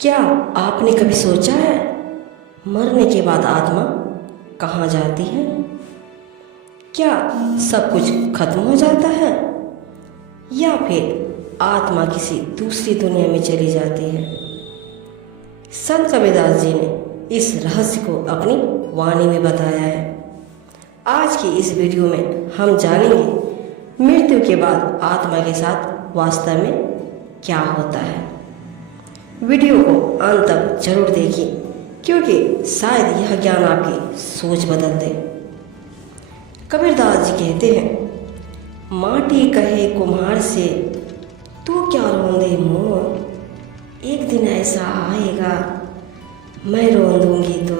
क्या आपने कभी सोचा है मरने के बाद आत्मा कहाँ जाती है? क्या सब कुछ खत्म हो जाता है या फिर आत्मा किसी दूसरी दुनिया में चली जाती है? संत कबीरदास जी ने इस रहस्य को अपनी वाणी में बताया है। आज की इस वीडियो में हम जानेंगे मृत्यु के बाद आत्मा के साथ वास्तव में क्या होता है। वीडियो को अंत तक जरूर देखिए क्योंकि शायद यह ज्ञान आपकी सोच बदल दे। कबीरदास जी कहते हैं, माटी कहे कुम्हार से तू क्या रोंदे मोर, एक दिन ऐसा आएगा मैं रोन दूंगी तो।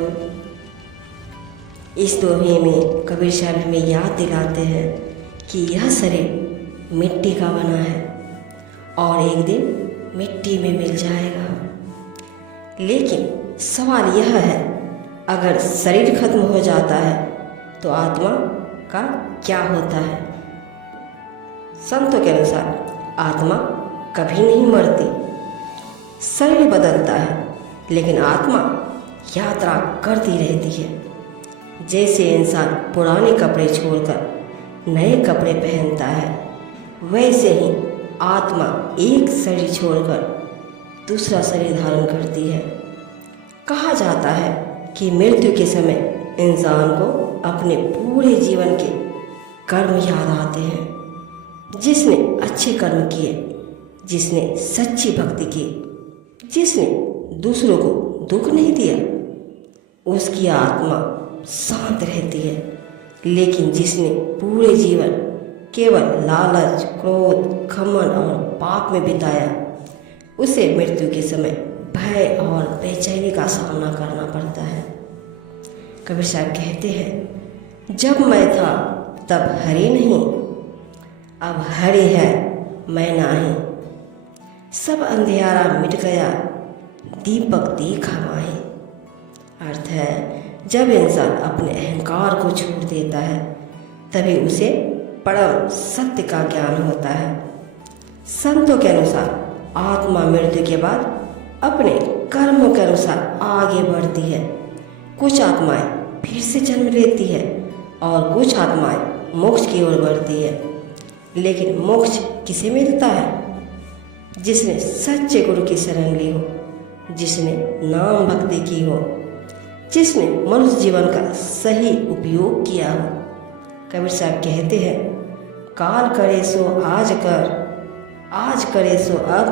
इस दोहे में कबीर साहब हमें याद दिलाते हैं कि यह शरीर मिट्टी का बना है और एक दिन मिट्टी में मिल जाएगा। लेकिन सवाल यह है, अगर शरीर खत्म हो जाता है तो आत्मा का क्या होता है? संतों के अनुसार आत्मा कभी नहीं मरती। शरीर बदलता है लेकिन आत्मा यात्रा करती रहती है। जैसे इंसान पुराने कपड़े छोड़कर नए कपड़े पहनता है, वैसे ही आत्मा एक शरीर छोड़कर दूसरा शरीर धारण करती है। कहा जाता है कि मृत्यु के समय इंसान को अपने पूरे जीवन के कर्म याद आते हैं। जिसने अच्छे कर्म किए, जिसने सच्ची भक्ति की, जिसने दूसरों को दुख नहीं दिया, उसकी आत्मा शांत रहती है। लेकिन जिसने पूरे जीवन केवल लालच, क्रोध, घमंड और पाप में बिताया, उसे मृत्यु के समय भय और बेचैनी का सामना करना पड़ता है। कबीर साहब कहते हैं, जब मैं था तब हरि नहीं, अब हरि है मैं नाही। सब अंधियारा मिट गया, दीपक दिखा माही। अर्थ है, जब इंसान अपने अहंकार को छोड़ देता है तभी उसे परम सत्य का ज्ञान होता है। संतों के अनुसार आत्मा मृत्यु के बाद अपने कर्मों के अनुसार आगे बढ़ती है। कुछ आत्माएं फिर से जन्म लेती है और कुछ आत्माएं मोक्ष की ओर बढ़ती है। लेकिन मोक्ष किसे मिलता है? जिसने सच्चे गुरु की शरण ली हो, जिसने नाम भक्ति की हो, जिसने मनुष्य जीवन का सही उपयोग किया हो। कबीर साहब कहते हैं, काल करे सो आज कर, आज करे सो अब,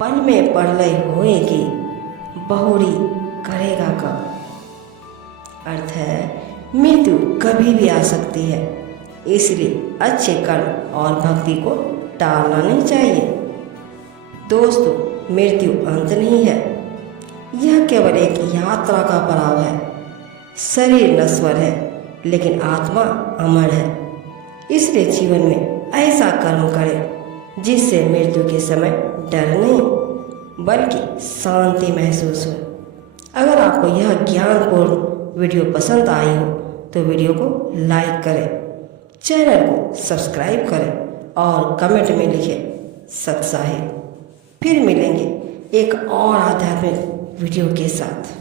पल में प्रलय होएगी, बहुरी करेगा कब। अर्थ है, मृत्यु कभी भी आ सकती है, इसलिए अच्छे कर्म और भक्ति को टालना नहीं चाहिए। दोस्तों, मृत्यु अंत नहीं है, यह केवल एक यात्रा का पड़ाव है। शरीर नश्वर है लेकिन आत्मा अमर है। इसलिए जीवन में ऐसा कर्म करें जिससे मृत्यु के समय डर नहीं बल्कि शांति महसूस हो। अगर आपको यह ज्ञानपूर्ण वीडियो पसंद आई हो तो वीडियो को लाइक करें, चैनल को सब्सक्राइब करें और कमेंट में लिखें सत साहिब। फिर मिलेंगे एक और आध्यात्मिक वीडियो के साथ।